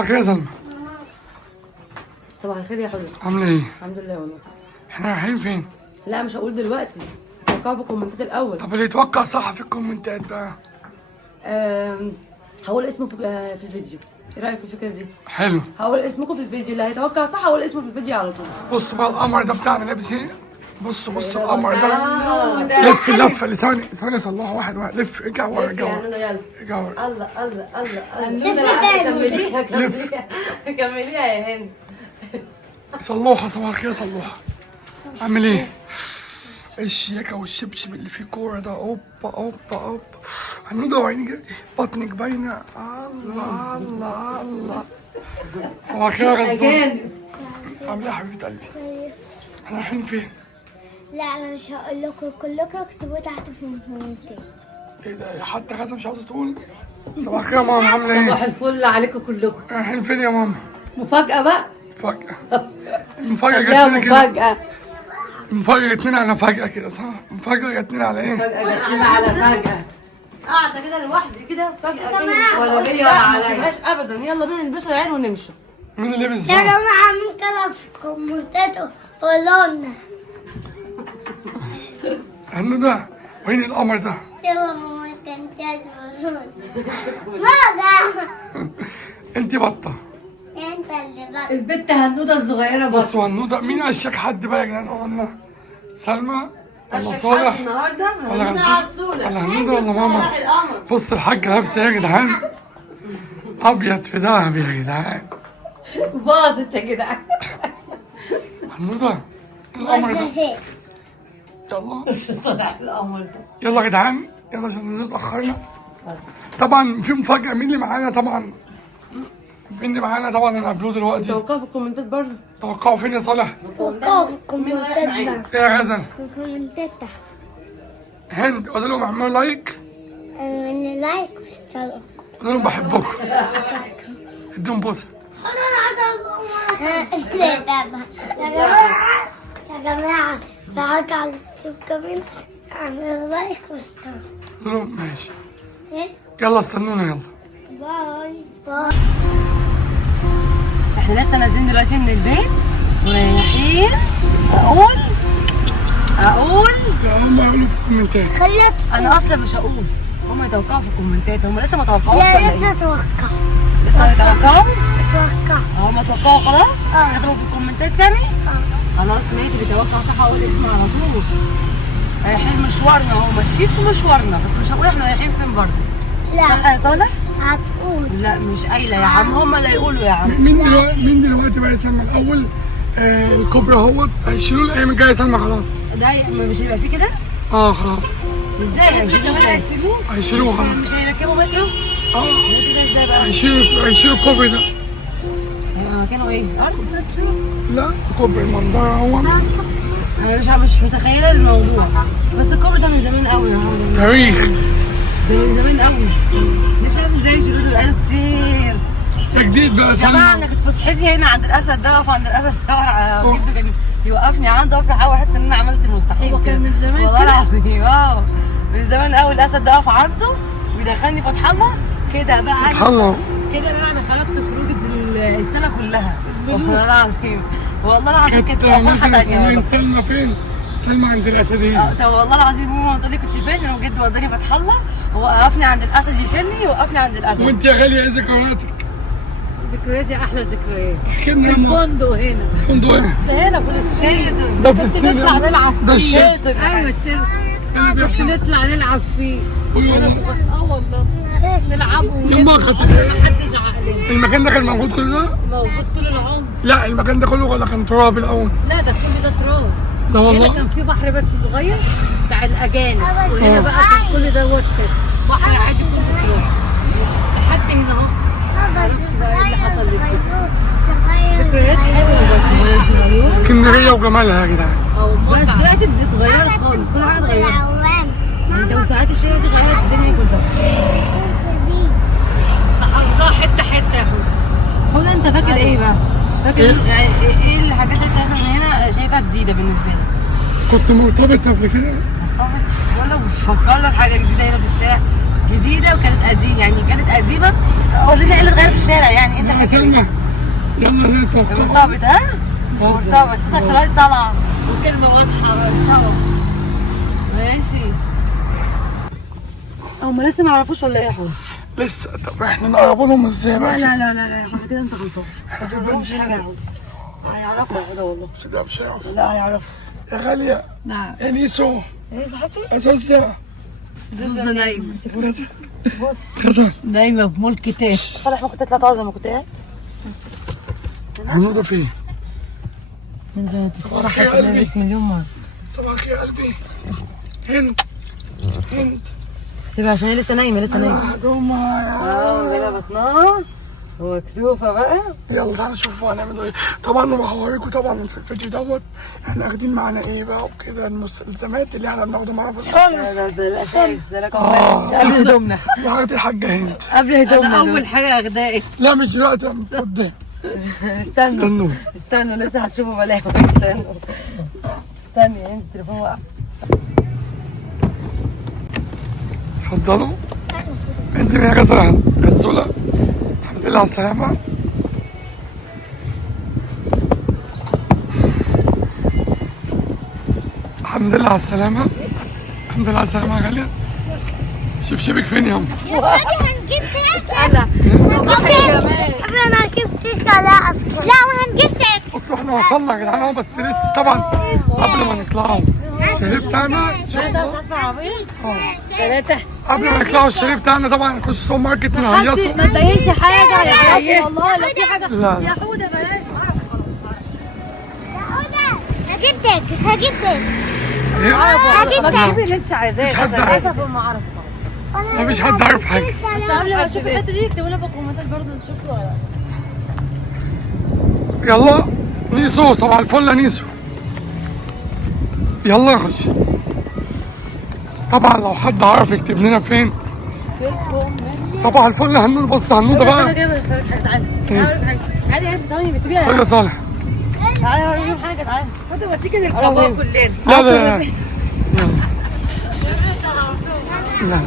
صباح الخير يا سلمى. صباح الخير يا حلو. عامله ايه؟ الحمد لله والله. احنا رايحين فين؟ لا مش هقول دلوقتي، توقعوا في الكومنتات الاول. طب اللي يتوقع صح في الكومنتات بقى. هقول اسمه في الفيديو. ايه رايك في الفكره دي؟ حلو. هقول اسمكم في الفيديو، اللي هيتوقع صح هقول اسمه في الفيديو على طول. بصوا بقى القمر ده بتاعنا لابس ايه؟ بصوا القمر ده ده لف اللفه اللي ثواني صلحها واحد لف ارجع ورا ارجع ورا يلا. ارجع ورا. الله الله الله الله. كمليها يا هند. صلوحه صباح الخير صلوحه. عامل ايه؟ الشياكه والشبشب اللي فيه كوره ده اوبا هنوضه وعيني بطنك باينه. الله الله الله. صباح الخير يا غزوره. عامله ايه يا حبيبه قلبي؟ احنا رايحين فين؟ لا انا مش هقول لكم، كلكم اكتبوا تحت في الكومنتات. ايه ده حتى غزه مش عاوزه تقول؟ صباح الخير يا ماما عامله ايه؟ صباح الفل عليكم كلكم. رايحين فين يا ماما؟ مفاجأة بقى. المفاجأة جت لنا كده. المفاجأة جت لنا على فجأة كده صح؟ المفاجأة جت لنا على ايه؟ فجأة جت لنا على فجأة. قاعدة كده لوحدي كده فجأة كده ولا بيا ولا عليا ابدا. يلا بينا نلبسوا يا عين ونمشوا. مين اللي لبس يا بقى؟ جماعه مين كده في الكومنتات قولوا لنا. هنوده وين القمر ده؟ اكتبوا في الكومنتات قولوا لنا. ماذا؟ انت بطة. انت اللي بقى. البت هنودة الصغيرة بس. بصوا هنوده مين اشك حد بقى يا جدعان؟ قلنا سلمى ولا صالح النهارده ولا هنودة غزوره عسولة ولا هنوده ولا ماما؟ صالح القمر. بص الحاج لابسه ايه يا جدعان؟ ابيض في دهب يا جدعان. باظت يا جدعان. هنوده القمر ده. يلا صالح القمر ده. يلا يا جدعان يلا عشان اتأخرنا. طبعا في مفاجأة. مين اللي معانا طبعا؟ مين اللي معانا طبعا هنقابلوه دلوقتي. توقعوا في الكومنتات برضه. توقعوا فين يا صالح؟ توقعوا في الكومنتات بقى. ايه يا غزل؟ في الكومنتات تحت. هند قول لهم اعملوا لايك. من لايك واشتركوا. قول لهم بحبكم. اديهم بوسة. يا جماعة تعالوا على اليوتيوب كمان اعملوا لايك واشتركوا. قول لهم ماشي. ايه؟ يلا استنونا يلا. باي باي. احنا لسه نازلين دلوقتي من البيت ورايحين. اقول هم قالوا في الكومنتات. خلت انا اصلا مش هقول، هم يتوقعوا في الكومنتات. هم لسه ما توقعوش لا ولا لسه إيه؟ اتوقع لسه هيتوقعوا. هم توقعوا خلاص. كتبوا في الكومنتات يعني. خلاص ماشي بيتوقع صح. اقول اسمه على طول. رايحين مشوارنا اهو ماشيين في مشوارنا بس مش هقول احنا رايحين فين برضه. صح لا يا صالح؟ هتقول. لا مش قايله يا عم. هم اللي يقولوا يا عم. مين دلوقتي بقى يا سلمى الاول؟ الكوبرا اهوت هيشيلوه الايام الجايه يا سلمى خلاص. ده مش هيبقى فيه كده؟ خلاص. ازاي هيشيلوه؟ هيشيلوه خلاص. مش هيركبوا مترو؟ كده ازاي بقى؟ هيشيلوا الكوبري ده. هيبقى مكانه ايه؟ ارض. لا كوبري المنظره هو. انا مش متخيله الموضوع بس الكوبري ده من زمان قوي. تاريخ. ده من زمان قوي. نفسي اعرف ازاي يشيلوه ده بقاله كتير. تجديد بقى يا سلمى. جماعه انا كنت فسحتي هنا عند الاسد ده. اقف عند الاسد جده كان يوقفني عنده افرح قوي. احس ان انا عملت المستحيل. هو كان من زمان والله العظيم. من زمان قوي الاسد ده اقف عنده ويدخلني فتح الله كده بقى. فتح الله كده انا خرجت خروجه السنه كلها والله العظيم. والله العظيم كانت فرحه ثانيه والله. سلمى فين؟ سلمى عند الاسدين. طب والله العظيم ماما بتقول لي كنت فين؟ انا وجد وداني فتح الله ووقفني عند الاسد يشيلني ووقفني عند الاسد. وانت يا غاليه ايه ذكرياتك؟ ذكرياتي احلى ذكريات. احكي لنا الفندق هنا. الفندق ايه؟ ده هنا في الشيراتون. ده في السنة. نطلع نلعب فيه. ده الشيراتون. ايوه الشيراتون. اللي كنت بيحصل. نطلع نلعب فيه. والله. والله نلعب يما كانت ما حد يزعق لنا. المكان ده كان موجود كل ده؟ موجود طول العمر. لا المكان ده كله ولا كان تراب الاول؟ لا ده كل ده تراب. لا هنا والله. كان في بحر بس صغير بتاع الاجانب وهنا بقى كان كل ده وسط بحر عادي كله تراب لحد هنا اهو. معرفش بقى ايه اللي حصل للدنيا. ذكريات حلوه بس. اسكندريه وجمالها يا جدعان. بس دلوقتي اتغيرت خالص. كل حاجه اتغيرت. انت وساعات الشارع دي غيرت الدنيا كلها. الله حته حته يا اخويا. هو انت فاكر ايه بقى؟ فاكر يعني ايه الحاجات اللي انت مثلا هنا شايفها جديده بالنسبه لك؟ كنت مرتبط قبل كده؟ مرتبط ولا بفكر لك حاجه جديده هنا في الشارع؟ جديده وكانت قديمه، يعني كانت قديمه. قول لنا ايه اللي اتغير في الشارع يعني انت يا فاكر؟ سلمى يلا نتوقع. مرتبط ها؟ مرتبط، صوتك دلوقتي طالعه وكلمه واضحه. مرتبط ماشي. هم لسه ما يعرفوش ولا ايه يا حوده؟ لسه. طب احنا نقرب لهم ازاي لا بقى؟ لا لا لا لا يا حوده كده انت غلطان. مش حاجه يا حوده. هيعرفوا يا حوده والله. بس ده مش هيعرف. لا هيعرفوا. يا غالية نعم. يا نيسو ايه صحتي؟ أساسا زوزة نايمة. غزال نايمة في مول كتاب. صالح ما كنت طلعت عاوزه ما كنت قاعد؟ هنوضة فين؟ انت صباح الخير قلبي. مليون مره. صباح الخير قلبي. هند هند سيبها عشان هي لسه نايمه لسه نايمه. هدومها هنا بطنها ومكسوفه بقى. يلا تعالى نشوف بقى هنعمل ايه. طبعا بهوريكم طبعا في الفيديو دوت احنا واخدين معانا ايه بقى وكده المستلزمات اللي احنا بناخده معانا في ده الاساس ده رقم واحد قبل هدومنا. دي الحاجة هند. قبل أنا هدومنا أول حاجة أخداك. لا مش دلوقتي قدام. استنوا. استنوا لسه هتشوفوا بلاوي. استنوا استني انت التليفون وقع. اتفضلوا. انزلي يا غزالة غسولة. الحمد لله على السلامة. الحمد لله على السلامة. الحمد لله على السلامة يا غالية. شبشبك فين يا أم؟ هنجيب كيك. أنا قبل ما نجيب كيك على أسكر. لا وهنجيب كيك. بصوا احنا وصلنا يا جدعان اهو بس لسه طبعا قبل ما نطلعوا الشريف بتاعنا ثلاثة. قبل ما يطلعوا الشريف بتاعنا طبعا نخش السوبر ماركت نهيصوا. ما تضايقش حاجة يا حبيبي والله لو في حاجة. لا يا حودة بلاش. هجيب كيك هجيب كيك. ما تجيبي اللي أنت عايزاه. مش حد عارف. للاسف هم عرفوا خلاص. ما فيش حد عارف حاجة. بس قبل ما تشوفي الحتة دي اكتبوا لنا في الكومنتات برضه نشوفوا. يلا نيسو صباح الفل يا نيسو. يلا نخش. طبعا لو حد عارف يكتب لنا فين. صباح الفل يا هنود. بص هنودة أنا بقى. جايبة تعالى. تعالى يا ثواني بس بيها. خد يا صالح. تعالى اوريهم حاجه تعالى. خد ما تيجي نركبها كلنا. لا لا لا. لا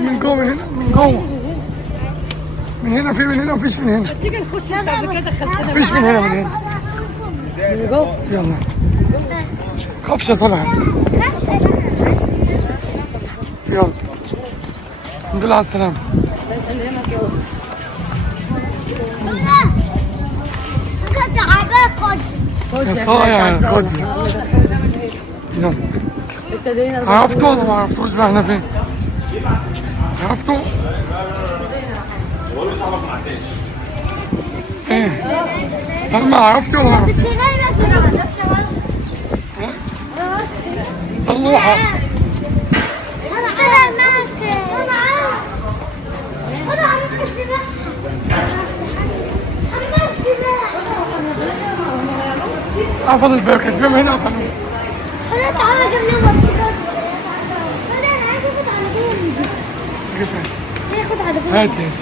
من جوه هنا من جوه. من هنا في من هنا مفيش من هنا. تيجي نخش انت قبل كده دخلتنا. مفيش من هنا من هنا. من جوه. يلا خافش يا صالح. يلا الحمد لله على السلامة. يا صايع خد. يلا ابتدينا. عرفتوا ولا ما عرفتوش بقى احنا فين؟ عرفتوا؟ ايه؟ سلمى عرفتي ولا ما عرفتي؟ صلوحة. قفل البركة فيهم هنا قفلوا. خلاص تعالى جيب لنا بطيخة. انا عايز اخد على طول. ناخد على طول. هات هات.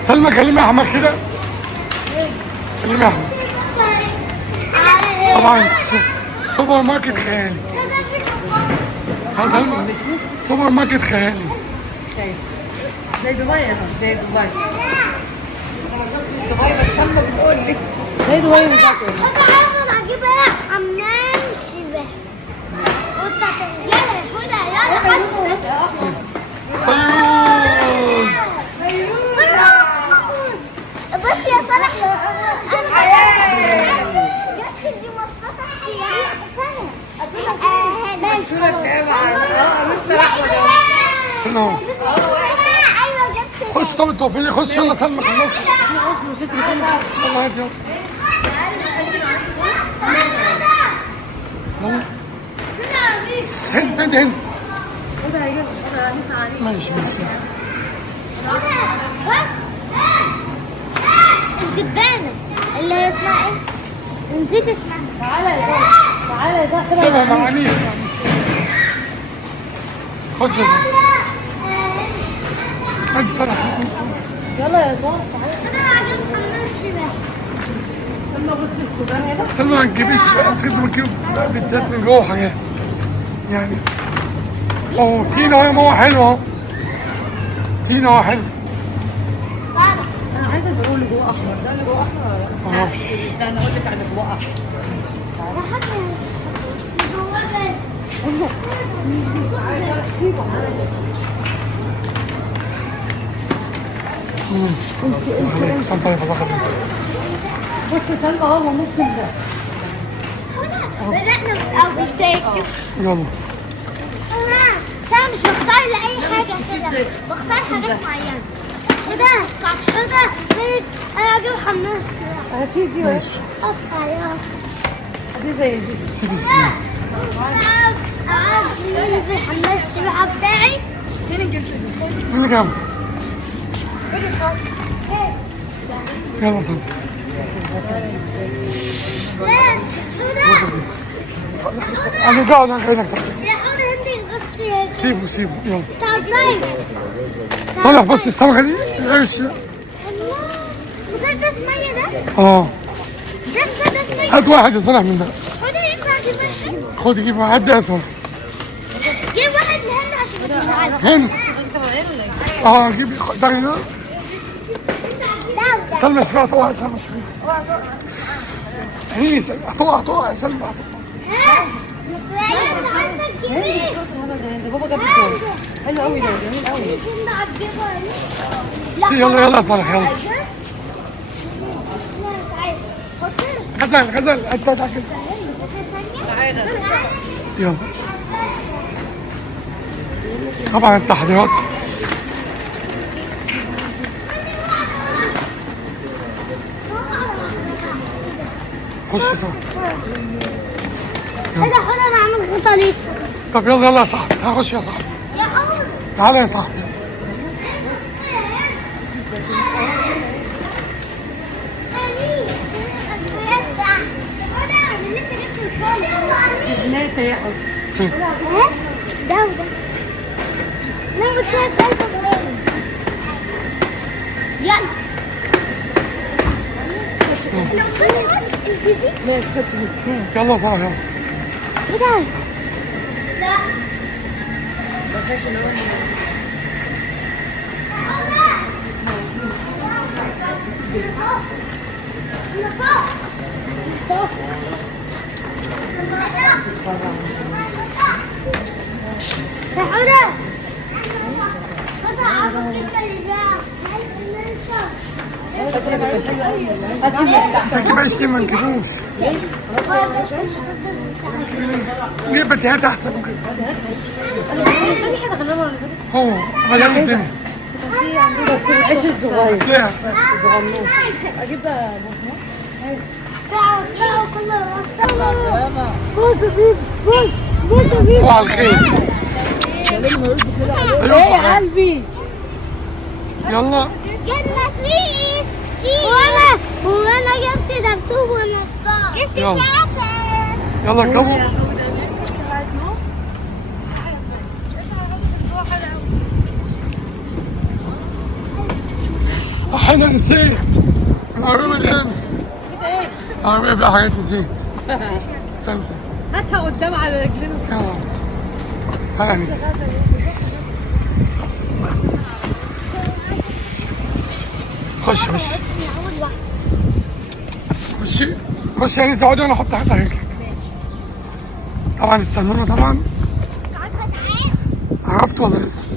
سلمى كلمي احمد كده. كلمي احمد. طبعا سوبر ماركت خيالي. ها سلمى سوبر ماركت خيالي. زي دبي يا فندم زي دبي. دبي بس سلمى بتقول لي زي دبي مش عارفه. انا عايز اجيب حمام سباحة. يلا خدها يلا. بس يا صالح دي مصاصة شنو؟ خش طب التوفيق خش يلا سلمى خلص. يلا هات يلا. هند هند هند. ماشي ماشي. الدبانة اللي هي اسمها ايه؟ نسيت اسمها. تعالى يا زهر. سيبها معانيها. خد يا زلمة. هات صالح. يلا يا زهر تعالى. انا عاجب حمام السباحة. سلمى بصي السودان هنا. سلمى ما تجيبيش ما تجيب بيتزات من جوه حاجات يعني. اوه تينا اهي، ما هو حلو اهو. تينا اهو حلو. انا عايزه البارون اللي جوه احمر، ده اللي جوه احمر ولا لا؟ معرفش. لا انا اقول لك على اللي جوه احمر. سلطة فضخة. بصي سلمى اهو ممكن ده. بدأنا من الأول تاكل. يلا. بس أنا مش بختار لأي حاجة كده، بختار حاجات معينة. وده أنا أجيب حماس. هاتي دي ماشي. أصحى يا دي زي دي. سيبي. أنزل حماس السباحة بتاعي. فين الجبس دي؟ مين كام؟ يلا سلطة. لا سودا انا قاعد انا عينك تحت. يا حوض هندي بس سيبه يلا. تعبان. صالح بطي السمكة دي ايش؟ مسدس مية ده؟ اه ده مسدس مية. هات واحد يا صالح من ده. خد ينفع اجيب واحد؟ خد جيب واحد ده يا صالح. جيب واحد لهنا عشان يتعلم. هنا. اه جيب ده هنا. ده سلمى شوية طوع سلمى شوية. هي طوع يا سلمى. ها؟ انت عندك جميل. ده بابا جاب الدور. حلو قوي ده، جميل قوي. انت هتجيبها. يلا يا صالح يلا. لا غزل انت تاكل. يلا. طبعا التحضيرات. خش طبعا. كده حوض انا اعمل غطاليط. طب يلا يا صاحبي تعال خش يا صاحبي. يا حوض. تعالى يا صاحبي. لا تيأس. ده وده. انا مش شايف قلبك. يلا. لا تكتبي. يلا صالح يلا. ايه ده؟ لا. يا حودة. تجيب ايس كريم ما نجيبوش. جيب بتهات احسن ممكن. هو غير الدنيا. العيش الصغير. ليه؟ اجيب ساعة كلها. سلامة. صباح الخير. ايه يا قلبي؟ يلا. جبنا سويت. وانا جبت دبدوب ونصار. جبت يلا. ساعة. يلا اركبوا. احنا نسيت العربية الان. العربية بقى حاجات نسيت. سمسم. هاتها قدام على رجلنا. يلا. تعالى نجي. خش خش يا نسا اقعدي وانا احط تحت رجلك. طبعا استنونا طبعا. عرفت ولا لسه؟